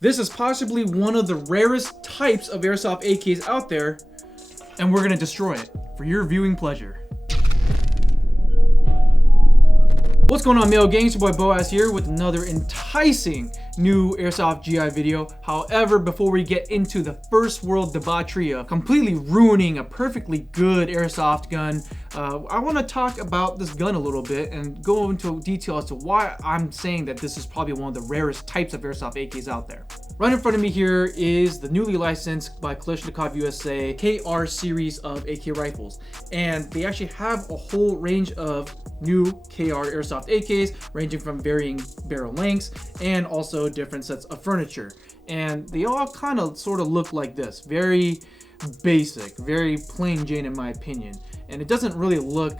This is possibly one of the rarest types of Airsoft AKs out there, and we're gonna destroy it for your viewing pleasure. What's going on, Mail Gang? It's your boy Boaz here with another enticing new Airsoft GI video. However, before we get into the first world debauchery of completely ruining a perfectly good Airsoft gun, I want to talk about this gun a little bit and go into detail as to why I'm saying that this is probably one of the rarest types of Airsoft AKs out there. Right in front of me here is the newly licensed by Kalashnikov USA KR series of AK rifles, and they actually have a whole range of new KR Airsoft AKs ranging from varying barrel lengths and also different sets of furniture, and they all kind of sort of look like this. Very basic, very plain Jane in my opinion, and it doesn't really look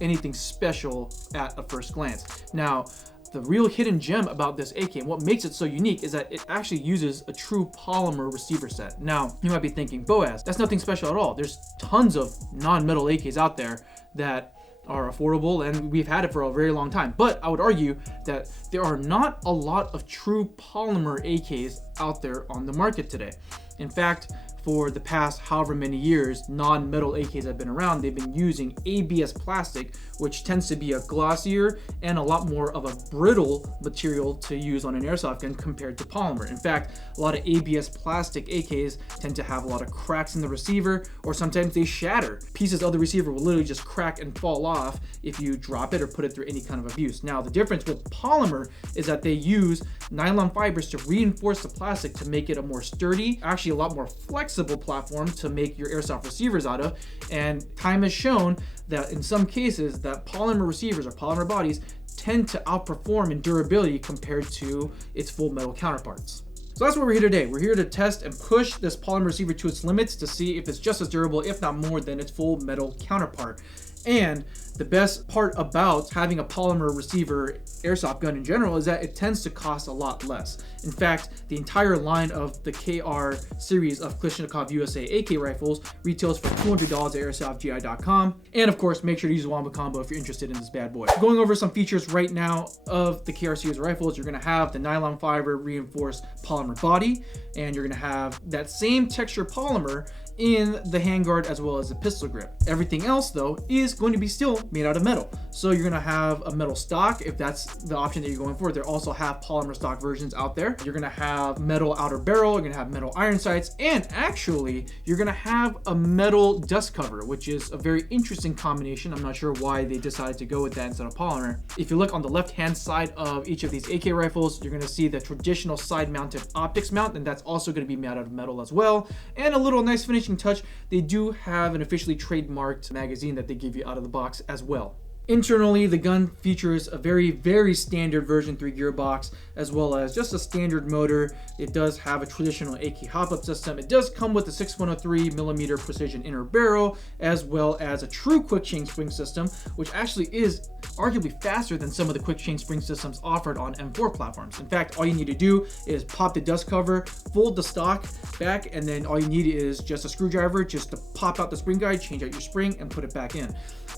anything special at a first glance. Now, the real hidden gem about this AK and what makes it so unique is that it actually uses a true polymer receiver set. Now, you might be thinking, Boaz, that's nothing special at all. There's tons of non-metal AKs out there that are affordable, and we've had it for a very long time. But I would argue that there are not a lot of true polymer AKs out there on the market today. In fact, for the past however many years non-metal AKs have been around, they've been using ABS plastic, which tends to be a glossier and a lot more of a brittle material to use on an airsoft gun compared to polymer. In fact, a lot of ABS plastic AKs tend to have a lot of cracks in the receiver, or sometimes they shatter. Pieces of the receiver will literally just crack and fall off if you drop it or put it through any kind of abuse. Now, the difference with polymer is that they use nylon fibers to reinforce the plastic to make it a more sturdy, actually a lot more flexible platform to make your airsoft receivers out of. And time has shown that in some cases that polymer receivers or polymer bodies tend to outperform in durability compared to its full metal counterparts. So that's what we're here today. We're here to test and push this polymer receiver to its limits to see if it's just as durable, if not more, than its full metal counterpart. And the best part about having a polymer receiver airsoft gun in general is that it tends to cost a lot less. In fact, the entire line of the KR series of Kalashnikov USA AK rifles retails for $200 at airsoftgi.com. And of course, make sure to use the Wombo combo if you're interested in this bad boy. Going over some features right now of the KR series rifles, you're gonna have the nylon fiber reinforced polymer body, and you're gonna have that same texture polymer in the handguard as well as the pistol grip. Everything else though is going to be still made out of metal. So you're gonna have a metal stock if that's the option that you're going for. They also have polymer stock versions out there. You're gonna have metal outer barrel, you're gonna have metal iron sights, and actually you're gonna have a metal dust cover, which is a very interesting combination. I'm not sure why they decided to go with that instead of polymer. If you look on the left hand side of each of these AK rifles, you're gonna see the traditional side mounted optics mount, and that's also gonna be made out of metal as well. And a little nice finishing touch, they do have an officially trademarked magazine that they give you out of the box as well. Internally, the gun features a very standard version 3 gearbox, as well as just a standard motor. It does have a traditional AK hop-up system. It does come with a 6.03mm precision inner barrel, as well as a true quick chain spring system, which actually is arguably faster than some of the quick chain spring systems offered on M4 platforms. In fact, all you need to do is pop the dust cover, fold the stock back, and then all you need is just a screwdriver just to pop out the spring guide, change out your spring, and put it back in.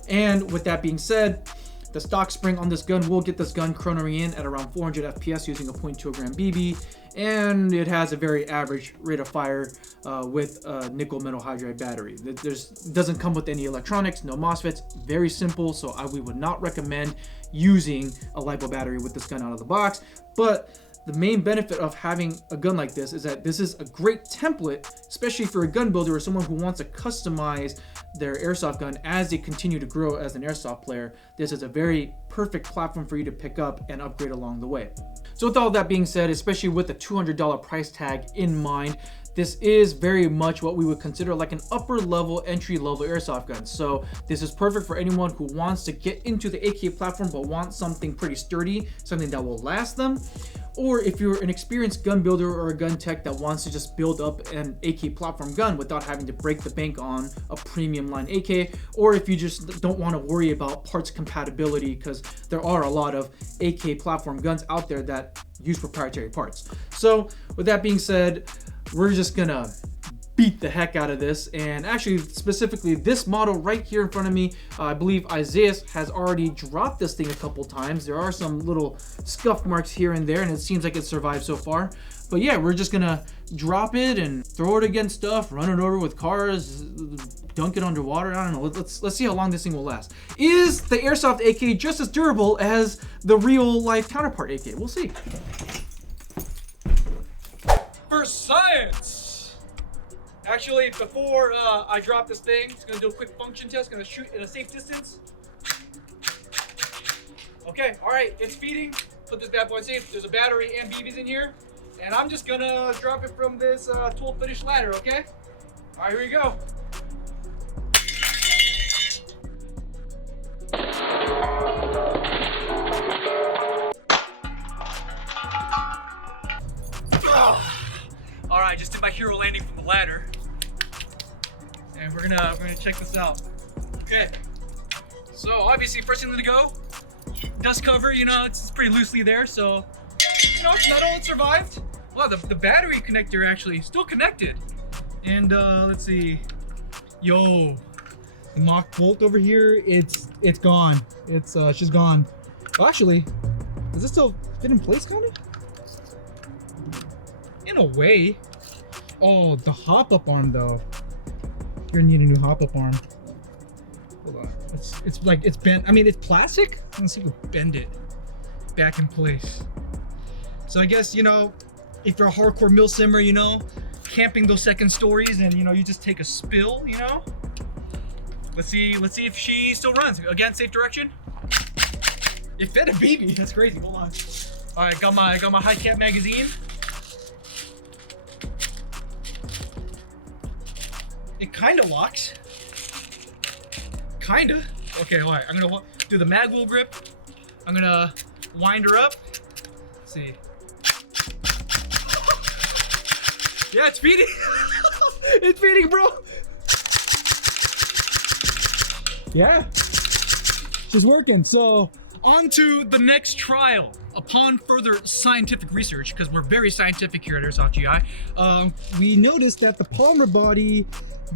And with that being said, the stock spring on this gun will get this gun chronoing in at around 400 FPS using a 0.2 gram BB, and it has a very average rate of fire with a nickel metal hydride battery. It doesn't come with any electronics, no MOSFETs, very simple, so we would not recommend using a LiPo battery with this gun out of the box. But the main benefit of having a gun like this is that this is a great template, especially for a gun builder or someone who wants to customize their airsoft gun as they continue to grow as an airsoft player. This is a very perfect platform for you to pick up and upgrade along the way. So with all that being said, especially with the $200 price tag in mind, this is very much what we would consider like an upper level, entry level airsoft gun. So this is perfect for anyone who wants to get into the AK platform but wants something pretty sturdy, something that will last them. Or if you're an experienced gun builder or a gun tech that wants to just build up an AK platform gun without having to break the bank on a premium line AK, or if you just don't want to worry about parts compatibility, because there are a lot of AK platform guns out there that use proprietary parts. So with that being said, we're just gonna beat the heck out of this. And actually, specifically this model right here in front of me, I believe Isaiah has already dropped this thing a couple times. There are some little scuff marks here and there, and it seems like it survived so far. But yeah, we're just gonna drop it and throw it against stuff, run it over with cars, dunk it underwater. I don't know. Let's see how long this thing will last. Is the Airsoft AK just as durable as the real life counterpart AK? We'll see. For science! Actually, before I drop this thing, it's gonna do a quick function test. Gonna shoot at a safe distance. Okay, all right, it's feeding. Put this bad boy in safe. There's a battery and BBs in here. And I'm just gonna drop it from this tool finish ladder, okay? All right, here we go. All right, just did my hero landing from the ladder. And we're gonna check this out. Okay. So obviously, first thing to go, dust cover. You know, it's pretty loosely there, so you know, it's metal. It survived. Wow, the battery connector actually still connected. And let's see. Yo, the mock bolt over here, it's gone. It's she's gone. Oh, actually, does it still fit in place, kind of? In a way. Oh, the hop-up arm though. You're gonna need a new hop-up arm. Hold on. It's like it's bent. I mean, it's plastic. Let's see if we bend it back in place. So I guess, you know, if you're a hardcore mill simmer, you know, camping those second stories and, you know, you just take a spill, you know. Let's see if she still runs. Again, safe direction. It fed a baby. That's crazy. Hold on. All right, got my high cap magazine. It kind of locks. Kinda. Okay, all right. I'm gonna do the mag wheel grip. I'm gonna wind her up. Let's see. Yeah, it's feeding. It's feeding, bro. Yeah, she's working. So on to the next trial. Upon further scientific research, because we're very scientific here at Airsoft GI, we noticed that the polymer body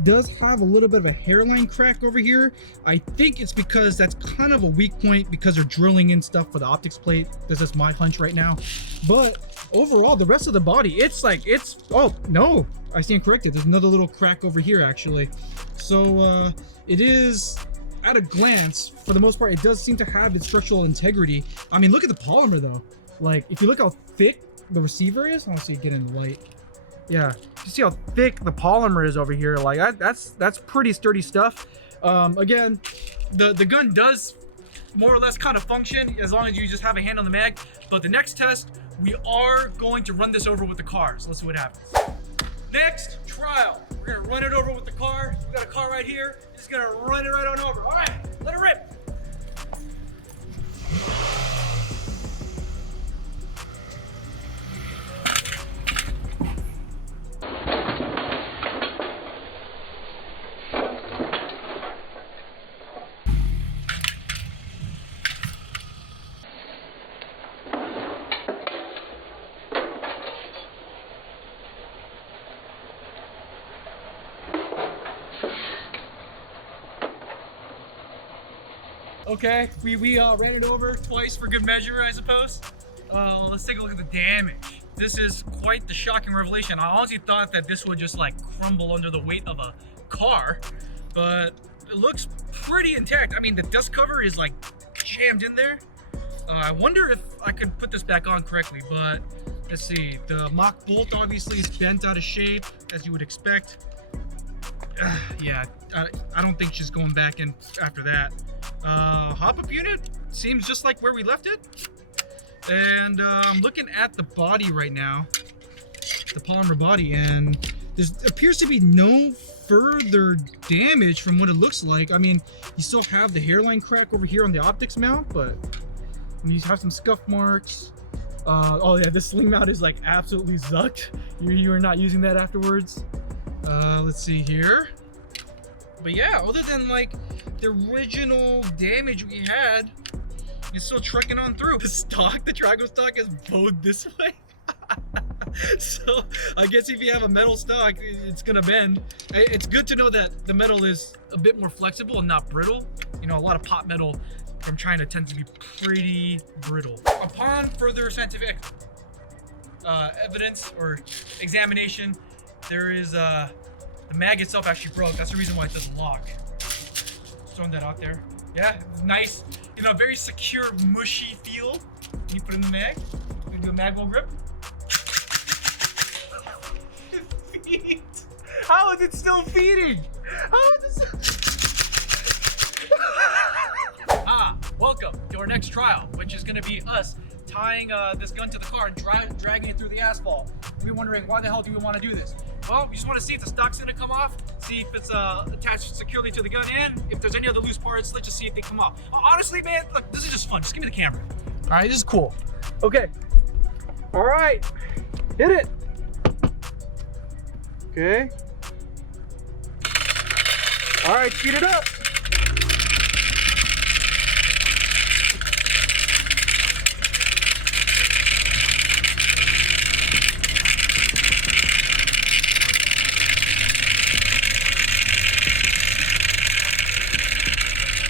does have a little bit of a hairline crack over here. I think it's because that's kind of a weak point because they're drilling in stuff for the optics plate. This is my hunch right now. But overall, the rest of the body, it's oh no, I stand corrected. There's another little crack over here actually. So it is, at a glance, for the most part, it does seem to have its structural integrity. I mean, look at the polymer though. Like, if you look how thick the receiver is, I want to see it get in the light. Yeah, you see how thick the polymer is over here. Like, that's pretty sturdy stuff. Again, the gun does more or less kind of function as long as you just have a hand on the mag. But the next test, we are going to run this over with the car. So let's see what happens. Next trial. We're gonna run it over with the car. We got a car right here. Just gonna run it right on over. All right, let it rip. Okay, we ran it over twice for good measure, I suppose. Let's take a look at the damage. This is quite the shocking revelation. I honestly thought that this would just like crumble under the weight of a car, but it looks pretty intact. I mean, the dust cover is like jammed in there. I wonder if I could put this back on correctly, but let's see. The mock bolt obviously is bent out of shape, as you would expect. Yeah, I don't think she's going back in after that. Hop-up unit seems just like where we left it. And I'm looking at the body right now, the polymer body, and there appears to be no further damage from what it looks like. I mean, you still have the hairline crack over here on the optics mount, but you have some scuff marks. Oh yeah, this sling mount is like absolutely zucked. You are not using that afterwards. Let's see here. But yeah, other than like the original damage we had, it's still trekking on through. The Trago stock is bowed this way. So I guess if you have a metal stock, it's gonna bend. It's good to know that the metal is a bit more flexible and not brittle. You know, a lot of pot metal from China tends to be pretty brittle. Upon further scientific evidence or examination, there is the mag itself actually broke. That's the reason why it doesn't lock. Just throwing that out there. Yeah, nice, you know, very secure, mushy feel when you put in the mag. You do a mag will grip. Feet. How is it still feeding? How is it still... Welcome to our next trial, which is gonna be us tying this gun to the car and dragging it through the asphalt. We're wondering, why the hell do we want to do this? Well, we just want to see if the stock's gonna come off, see if it's attached securely to the gun, and if there's any other loose parts, let's just see if they come off. Honestly, man, look, this is just fun. Just give me the camera. All right, this is cool. Okay. All right, hit it. Okay. All right, speed it up.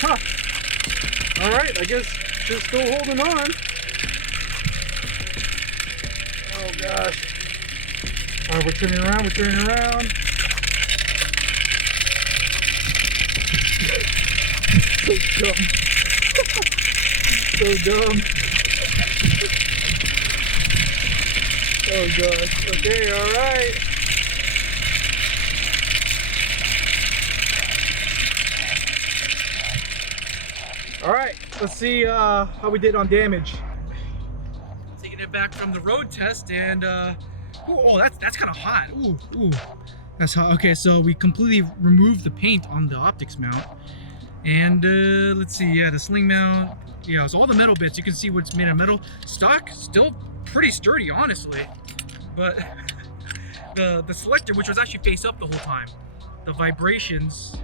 Huh. All right, I guess it's still holding on. Oh gosh. All right, we're turning around, So dumb. So dumb. Oh gosh. Okay, all right. All right, let's see how we did on damage. Taking it back from the road test, and oh, that's kind of hot. Ooh, that's hot. Okay, so we completely removed the paint on the optics mount, and let's see. Yeah, the sling mount. Yeah, so all the metal bits. You can see what's made of metal. Stock still pretty sturdy, honestly, but the selector, which was actually face up the whole time, the vibrations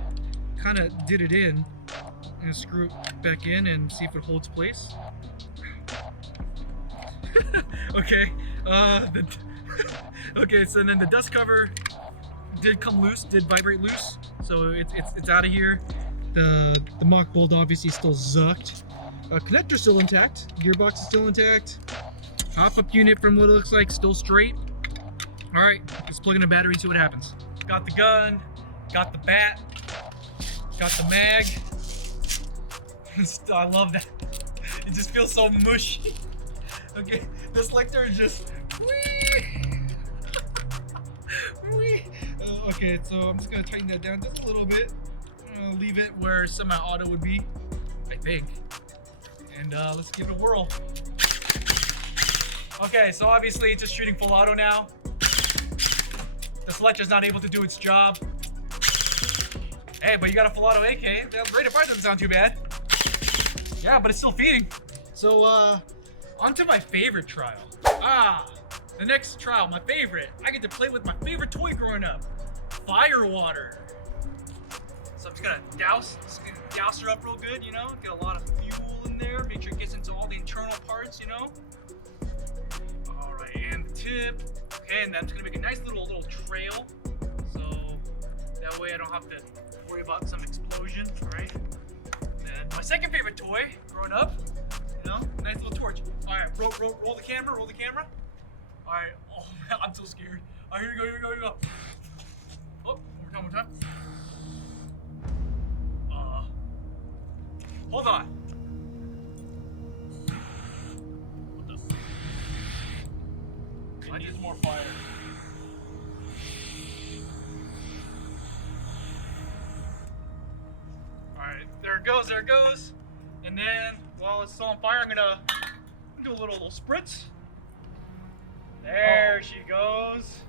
kind of did it in. I'm gonna screw it back in and see if it holds place. Okay, okay, so then the dust cover did come loose, did vibrate loose, so it's out of here. The mock bolt obviously still zucked. Connector still intact, gearbox is still intact. Hop-up unit, from what it looks like, still straight. All right, let's plug in a battery and see what happens. Got the gun, got the bat, got the mag. I love that. It just feels so mushy. Okay, the selector is just wee. Okay, so I'm just gonna tighten that down just a little bit. I'm gonna leave it where semi-auto would be, I think. And let's give it a whirl. Okay, so obviously it's just shooting full auto now. The selector's not able to do its job. Hey, but you got a full auto AK. The rate of fire doesn't sound too bad. Yeah, but it's still feeding. So, on to my favorite trial. The next trial, my favorite. I get to play with my favorite toy growing up, fire water. So I'm just gonna douse her up real good, you know, get a lot of fuel in there, make sure it gets into all the internal parts, you know. All right, and the tip. Okay, and that's gonna make a nice little trail. So that way I don't have to worry about some explosion, all right? And my second favorite toy growing up, you know, nice little torch. All right, roll the camera, roll the camera. All right, oh man, I'm so scared. All right, here we go. Oh, one more time. Hold on. What the? I need more fire. Alright, there it goes. And then, while it's still on fire, I'm gonna do a little spritz. There she goes.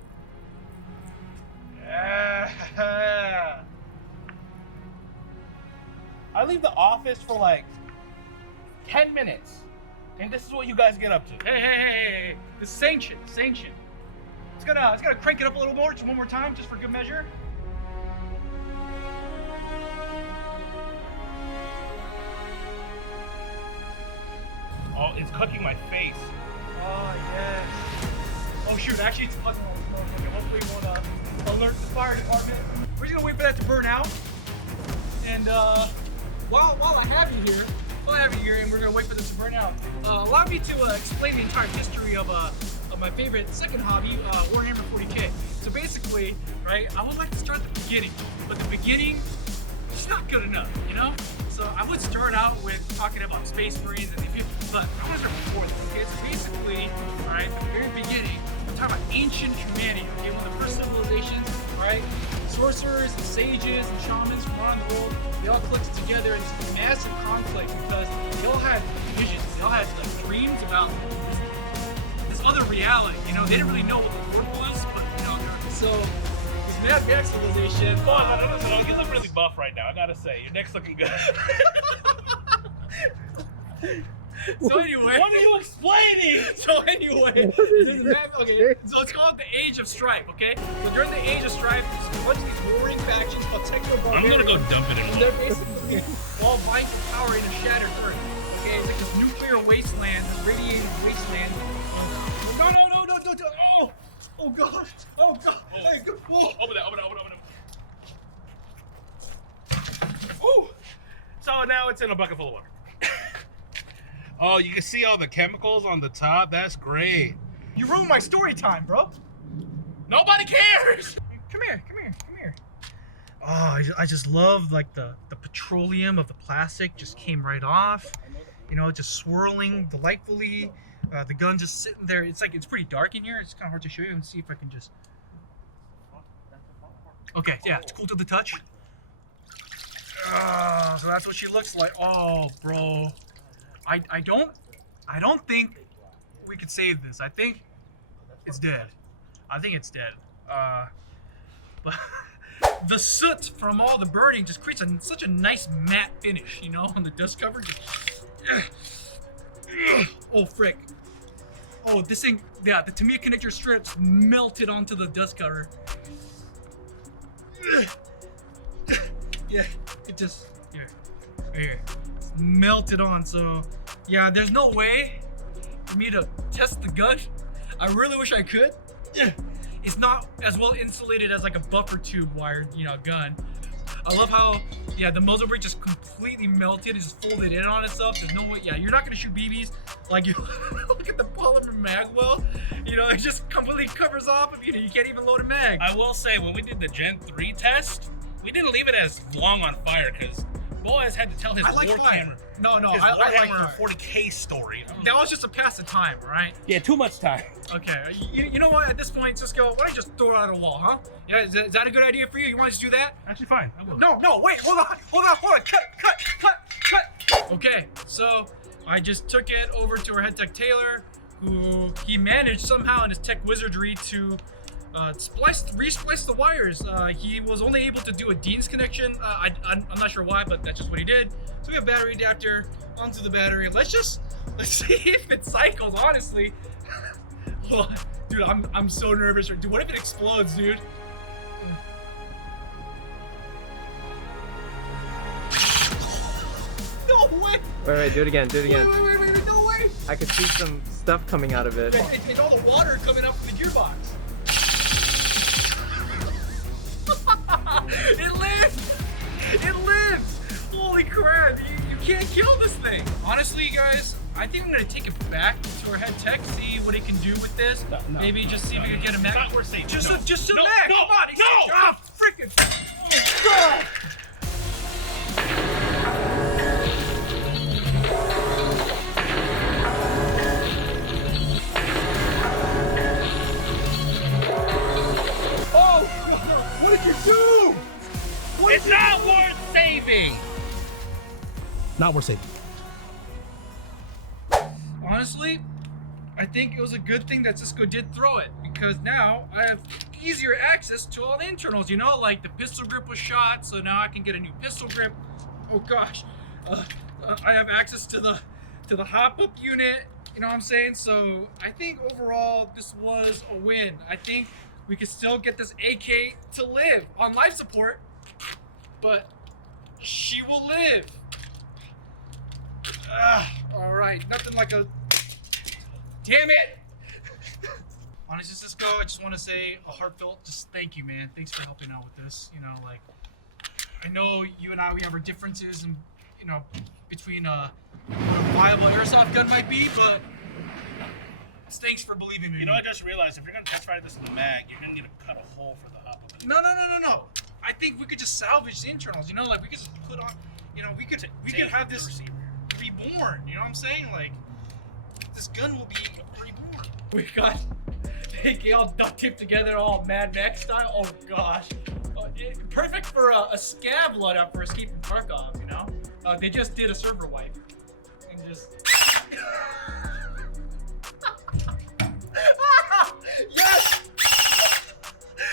Yeah. I leave the office for like 10 minutes, and this is what you guys get up to. Hey. This is sanctioned. It's gonna crank it up a little more, just one more time, just for good measure. Oh, it's cooking my face. Oh, yes. Oh, shoot, actually, it's fucking all smoke. Okay, hopefully it won't alert the fire department. We're just gonna wait for that to burn out. And while I have you here, and we're gonna wait for this to burn out, allow me to explain the entire history of my favorite second hobby, Warhammer 40K. So basically, right, I would like to start at the beginning, but the beginning is not good enough, you know? So I would start out with talking about Space Marines, and but I want to start before this, okay? So basically, all right, at the very beginning, we're talking about ancient humanity, okay? One of the first civilizations, right? Sorcerers and sages and shamans from around the world, they all clicked together in this massive conflict because they all had visions, they all had like dreams about this other reality, you know? They didn't really know what the world was, but you know, so this mad civilization. You look really buff right now, I gotta say. Your neck's looking good. So anyway, what are you explaining? So anyway, okay, so it's called the Age of Strife, okay? So during the Age of Strife, there's a bunch of these warring factions called Techno-Barbarians. I'm gonna go dump it in. And they're basically all vying for power in a shattered earth, okay? It's like this nuclear wasteland, this radiated wasteland. No, oh! Oh god! Oh god! Oh. Open it. Oh! So now it's in a bucket full of water. Oh, you can see all the chemicals on the top. That's great. You ruined my story time, bro. Nobody cares. Come here. Oh, I just love like the petroleum of the plastic just came right off. You know, just swirling delightfully. The gun just sitting there. It's pretty dark in here. It's kind of hard to show you. And see if I can just. Okay, yeah, it's cool to the touch. So that's what she looks like. Oh, bro. I don't think we could save this. I think it's dead. But the soot from all the burning just creates such a nice matte finish, you know, on the dust cover. Oh frick! Oh, this thing, yeah, the Tamiya connector strips melted onto the dust cover. Yeah, it just here. Melted on. So yeah, there's no way for me to test the gun. I really wish I could. It's not as well insulated as like a buffer tube wired, you know, gun. I love how, yeah, the muzzle brake just completely melted. It just folded in on itself. There's no way, yeah, you're not gonna shoot BBs like you look at the polymer mag well. You know, it just completely covers off of you. You can't even load a mag. I will say, when we did the Gen 3 test, we didn't leave it as long on fire because Boaz had to tell his Warhammer. No, his I like Warhammer fire. 40K story. That was just to pass the time, right? Yeah, too much time. Okay, you know what? At this point, Cisco, why don't you just throw it out of the wall, huh? Yeah, is that a good idea for you? You want to just do that? Actually, fine. I will. No, wait, hold on. Cut. Okay, so I just took it over to our head tech Taylor, who he managed somehow in his tech wizardry to re-splice the wires. He was only able to do a Dean's connection. I'm not sure why, but that's just what he did. So we have battery adapter onto the battery. Let's see if it cycles, honestly. Dude, I'm so nervous. Dude, what if it explodes, dude? No way! Wait, do it again, Wait, no way! I could see some stuff coming out of it. It's all the water coming up from the gearbox. It lives! Holy crap, you can't kill this thing. Honestly, guys, I think I'm gonna take it back to our head tech, see what it can do with this. No, maybe just see if we can get a mag. Not worth saving. Just a mag. No, come on. No! Ah, freaking. Oh, God. Oh, what did you do? It's not worth saving. Not worth saving. Honestly, I think it was a good thing that Cisco did throw it, because now I have easier access to all the internals, you know, like the pistol grip was shot, so now I can get a new pistol grip. Oh gosh, I have access to the hop-up unit, you know what I'm saying? So I think overall this was a win. I think we could still get this AK to live on life support, but she will live. All right, nothing like a... Damn it! Honestly, Cisco, I just want to say a heartfelt just thank you, man. Thanks for helping out with this. You know, like, I know you and I, we have our differences, and you know, between what a viable airsoft gun might be, but Thanks for believing me. You know, I just realized if you're gonna test ride this in the mag, you're gonna need to cut a hole for the hub. No. I think we could just salvage the internals. You know, like we could just put on. You know, we could have this reborn. You know what I'm saying? Like this gun will be reborn. We got AK all duct taped together, all Mad Max style. Oh gosh, perfect for a scav loadout for Escape from Tarkov. You know, they just did a server wipe and just. Yes!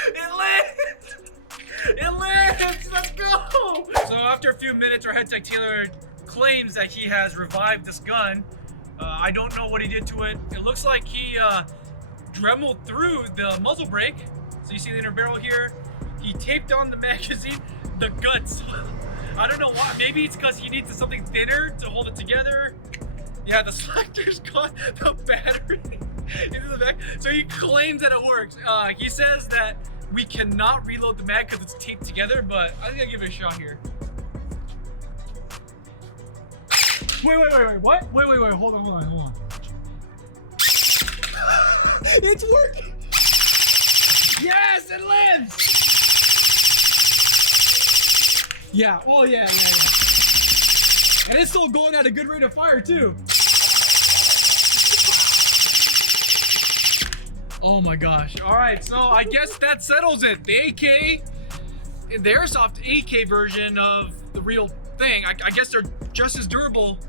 It lands! It lands! Let's go! So after a few minutes, our head tech Taylor claims that he has revived this gun. I don't know what he did to it. It looks like he dremeled through the muzzle brake. So you see the inner barrel here. He taped on the magazine, the guts. I don't know why. Maybe it's because he needs something thinner to hold it together. Yeah, the selector's got the battery into the back. So he claims that it works. He says that we cannot reload the mag because it's taped together, but I think I'll give it a shot here. Wait, what? Wait, hold on. It's working! Yes, it lands! Yeah, oh yeah. And it's still going at a good rate of fire too. Oh my gosh. All right, so I guess that settles it. The AK, the Airsoft AK version of the real thing, I guess they're just as durable.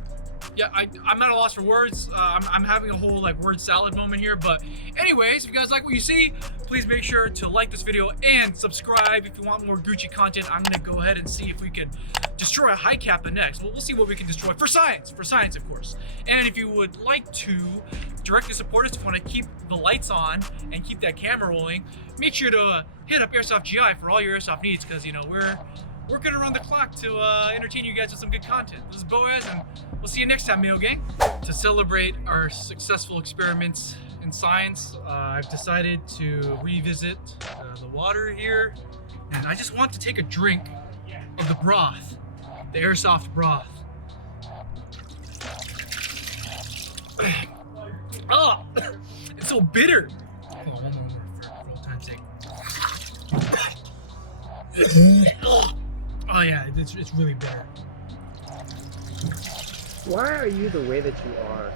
Yeah, I'm at a loss for words. I'm having a whole like word salad moment here. But anyways, if you guys like what you see, please make sure to like this video and subscribe. If you want more Gucci content, I'm gonna go ahead and see if we can destroy a high kappa next. We'll see what we can destroy for science of course. And if you would like to directly support us, if you want to keep the lights on and keep that camera rolling, make sure to hit up Airsoft GI for all your Airsoft needs, because you know we're working around the clock to entertain you guys with some good content. This is Boaz, and we'll see you next time, Mayo Gang. To celebrate our successful experiments in science, I've decided to revisit the water here, and I just want to take a drink of the broth, the Airsoft broth. Oh, it's so bitter. Hold on for old time's sake. Oh yeah, it's really bitter. Why are you the way that you are?